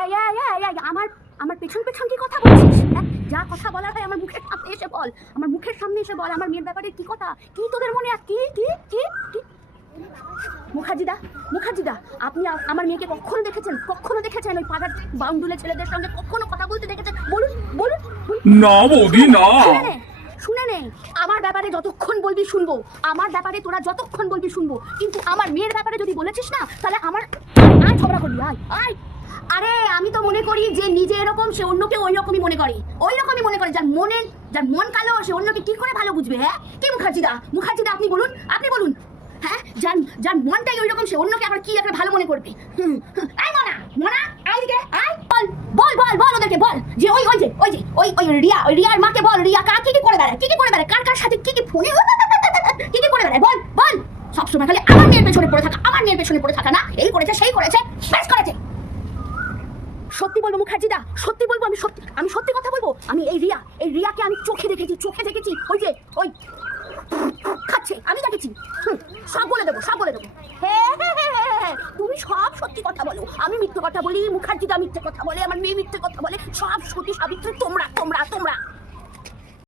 এই এই এই এই আমার আমার পেছন পেছন কি কথা বলছিস? হ্যাঁ, যা কথা বলার হয় আমার মুখের সামনে এসে বল, আমার মুখের সামনে এসে বল আমার মেয়ের ব্যাপারে কি কথা, কি তোদের মনে আর কি কি কি কি? মুখার্জিদা, মুখার্জিদা, আপনি আমার মেয়েকে কখনো দেখেছেন? কখনো দেখেছেন ওই পাড়ার বাউন্ডুলে ছেলেদের সঙ্গে কখনো কথা বলতে দেখেছেন? বলুন বলুন। না বৌদি না। শুনে নে, আমার ব্যাপারে যতক্ষণ বলবি শুনবো, আমার ব্যাপারে তোরা যতক্ষণ বলবি শুনবো, কিন্তু আমার মেয়ের ব্যাপারে যদি বলেছিস না তাহলে আমার আয় ঝগড়া করবি, আয় আয়। আরে আমি তো মনে করি যে নিজে এরকম সে অন্যকে ওই রকমই মনে করে, ওই রকমই মনে করে। যার মন কালো সে অন্যকে কি করে ভালো বুঝবে? হ্যাঁ কি মুখার্জিদা, মুখার্জিদা আপনি বলুন, আপনি বলুন। হ্যাঁ, যার মনটাই ওই রকম সে অন্যকে আবার কি একটা ভালো মনে করবে। আয় মনা, মনা আয় দিকে আয়, বল বল বল বল ওদেরকে বল যে ওই রিয়ার মাকে বল, রিয়া কার কি করে বেড়ায়, কি করে বেড়ায়, কার সাথে কি ফোনে কি করে বেড়ায়, বল বল। সবসময় খালি আমার মেয়ের পেছনে পড়ে থাকা, আমার মেয়ের পেছনে পড়ে থাকা, না এই করেছে সেই করেছে বেশ করেছে। সত্যি বলবো মুখার্জিদা, সত্যি বলবো, আমি সত্যি কথা বলবো। আমি এই রিয়াকে আমি চোখে দেখেছি ওই যে ওই খাচ্ছে, আমি দেখেছি। সব বলে দেবো, সব বলে দেবো। হ্যাঁ, তুমি সব সত্যি কথা বলো, আমি মিথ্যে কথা বলি, মুখার্জিদা মিথ্যে কথা বলে, আমার মেয়ে মিথ্যে কথা বলে, সব সত্যি সাবিত্রী তোমরা তোমরা তোমরা